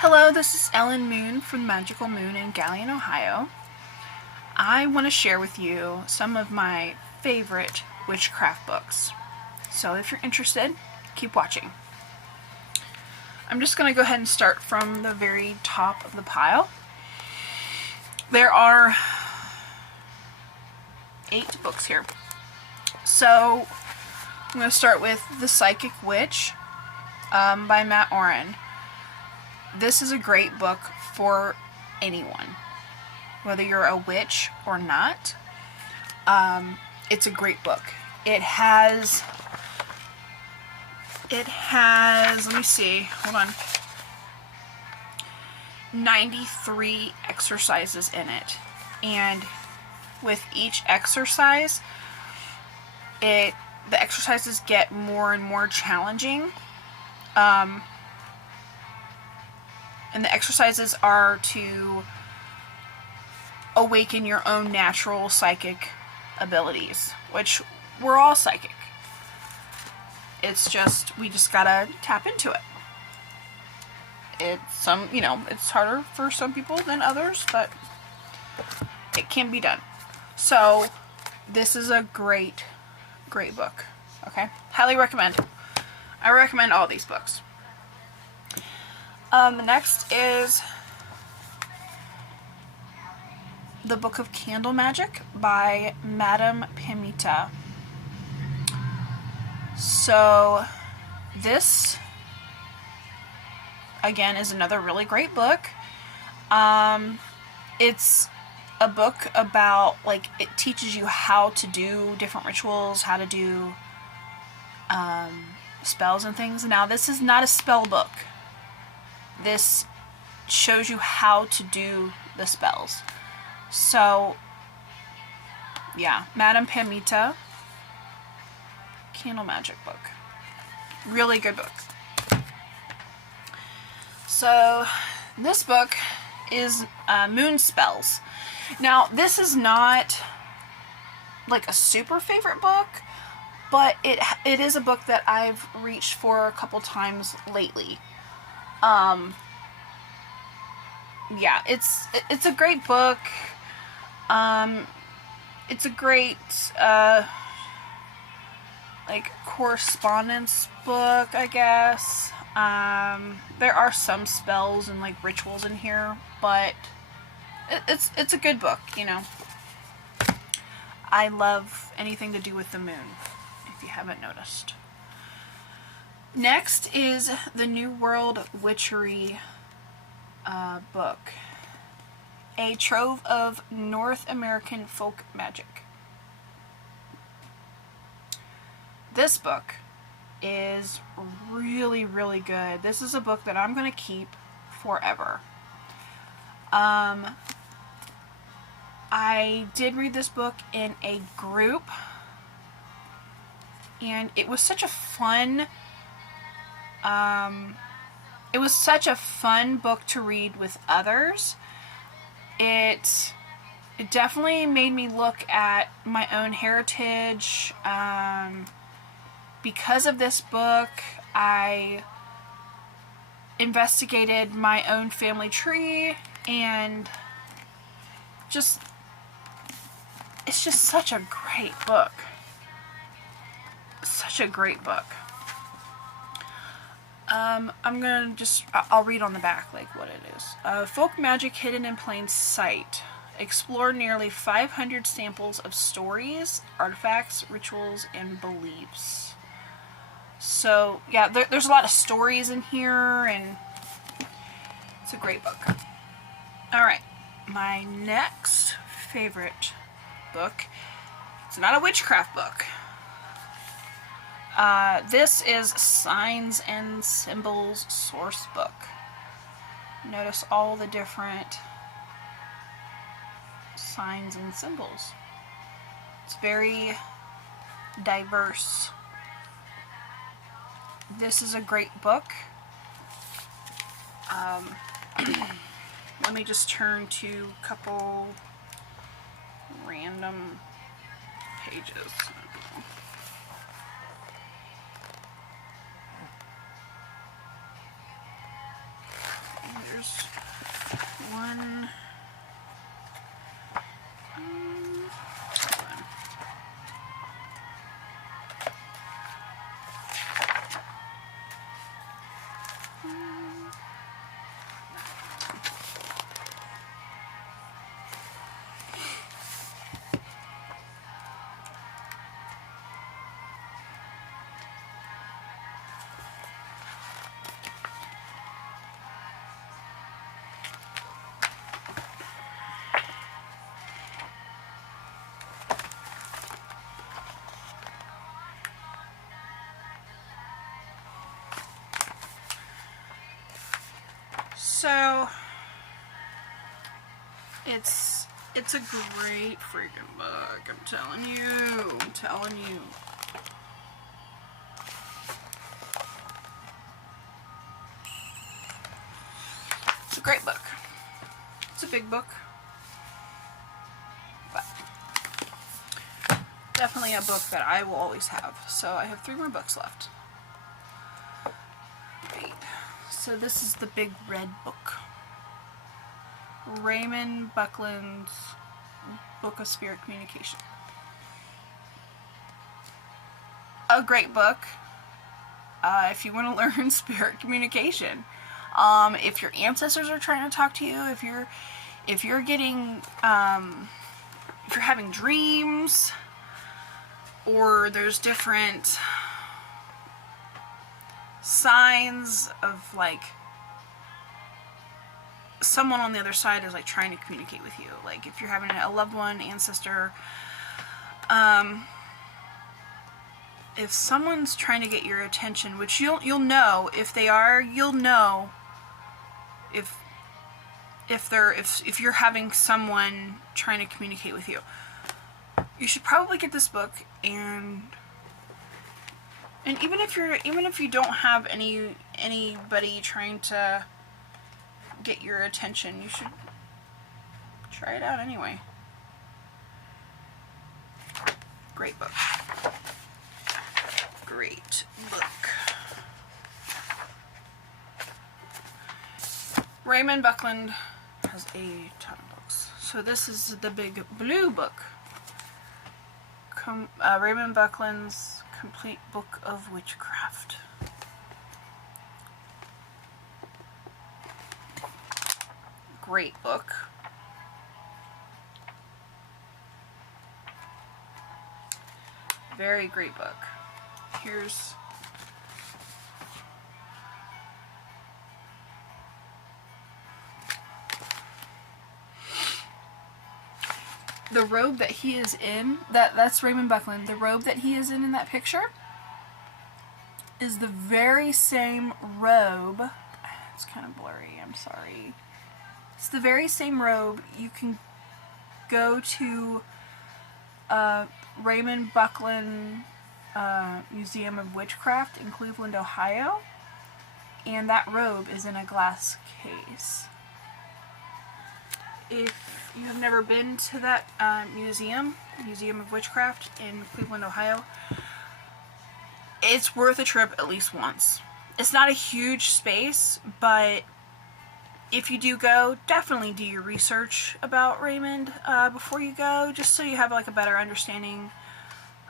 Hello, this is Ellen Moon from the Magical Moon in Galion, Ohio. I want to share with you some of my favorite witchcraft books. So if you're interested, keep watching. I'm just going to go ahead and start from the very top of the pile. There are 8 books here. So I'm going to start with The Psychic Witch by Matt Oren. This is a great book for anyone, whether you're a witch or not. It's a great book. It has, let me see, hold on, 93 exercises in it. And with each exercise, the exercises get more and more challenging. And the exercises are to awaken your own natural psychic abilities, which we're all psychic. It's just, we just gotta tap into it. It's harder for some people than others, but it can be done. So, this is a great, great book. Okay? Highly recommend. I recommend all these books. Next is The Book of Candle Magic by Madame Pimita. So, this, again, is another really great book. It's a book about, it teaches you how to do different rituals, how to do spells and things. Now, this is not a spell book. This shows you how to do the spells. So, yeah, Madame Pimita, Candle Magic book. Really good book. So, this book is Moon Spells. Now, this is not like a super favorite book, but it is a book that I've reached for a couple times lately. Yeah, it's a great book. It's a great, correspondence book, I guess. There are some spells and, rituals in here, but it's a good book, I love anything to do with the moon, if you haven't noticed. Next is the New World Witchery book. A Trove of North American Folk Magic. This book is really, really good. This is a book that I'm going to keep forever. I did read this book in a group, and it was such a fun book to read with others. It definitely made me look at my own heritage. Because of this book, I investigated my own family tree, and it's just such a great book. Such a great book. I'll read on the back, what it is. Folk magic hidden in plain sight. Explore nearly 500 samples of stories, artifacts, rituals, and beliefs. So, yeah, there's a lot of stories in here, and it's a great book. Alright, my next favorite book, it's not a witchcraft book. This is Signs and Symbols Source Book. Notice all the different signs and symbols. It's very diverse. This is a great book. Let me just turn to a couple random pages. here's one. So it's a great freaking book. I'm telling you. I'm telling you. It's a great book. It's a big book. But definitely a book that I will always have. So I have 3 more books left. Great. So this is the big red book. Raymond Buckland's Book of Spirit Communication. A great book if you want to learn spirit communication. If your ancestors are trying to talk to you, if you're getting if you're having dreams, or there's different signs of like someone on the other side is like trying to communicate with you. Like if you're having a loved one, ancestor, if someone's trying to get your attention, which you'll know if they are, you'll know if you're having someone trying to communicate with you. You should probably get this book, and even if you don't have anybody trying to get your attention, you should try it out anyway. Great book. Great book. Raymond Buckland has a ton of books. So this is the big blue book. Raymond Buckland's Complete Book of Witchcraft. Great book. Very great book. Here's the robe that he is in. That's Raymond Buckland. The robe that he is in that picture is the very same robe. It's kind of blurry, I'm sorry. It's the very same robe. You can go to Raymond Buckland Museum of Witchcraft in Cleveland, Ohio, and that robe is in a glass case. If you have never been to that Museum of Witchcraft in Cleveland, Ohio, it's worth a trip at least once. It's not a huge space, but if you do go, definitely do your research about Raymond before you go, just so you have like a better understanding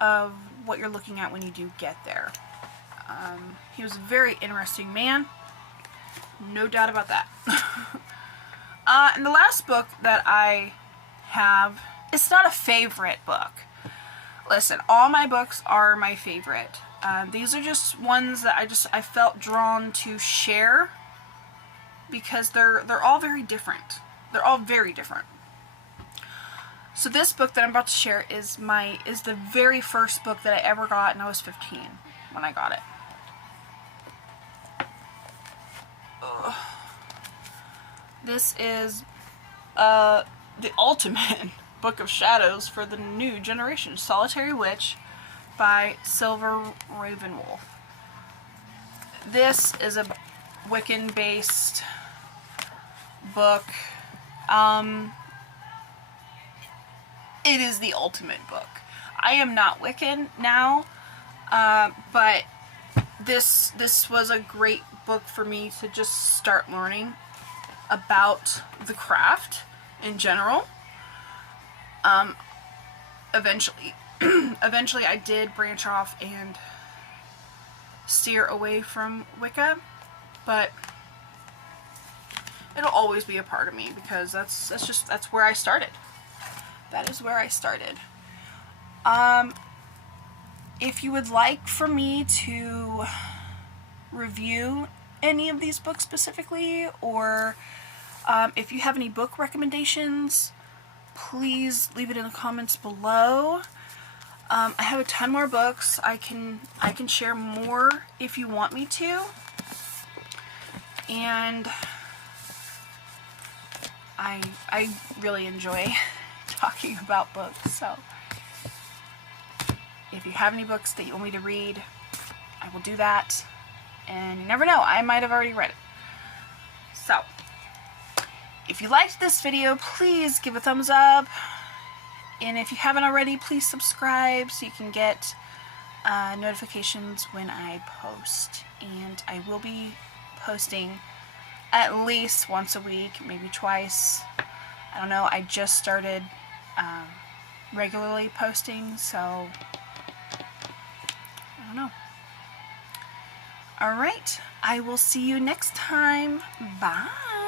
of what you're looking at when you do get there. He was a very interesting man, no doubt about that. And the last book that I have, it's not a favorite book. Listen, all my books are my favorite. These are just ones that I felt drawn to share, because they're all very different. They're all very different. So this book that I'm about to share is the very first book that I ever got, and I was 15 when I got it. Ugh. This is the ultimate book of shadows for the new generation, Solitary Witch by Silver Ravenwolf. This is a Wiccan-based book. It is the ultimate book. I am not Wiccan now, but this was a great book for me to just start learning. about the craft in general. Eventually I did branch off and steer away from Wicca, but it'll always be a part of me because that's where I started. That is where I started. If you would like for me to review any of these books specifically, or if you have any book recommendations, please leave it in the comments below. I have a ton more books. I can share more if you want me to. And I really enjoy talking about books, so if you have any books that you want me to read, I will do that. And you never know, I might have already read it. So, if you liked this video, please give a thumbs up. And if you haven't already, please subscribe so you can get notifications when I post. And I will be posting at least once a week, maybe twice. I don't know, I just started regularly posting, so I don't know. Alright, I will see you next time. Bye!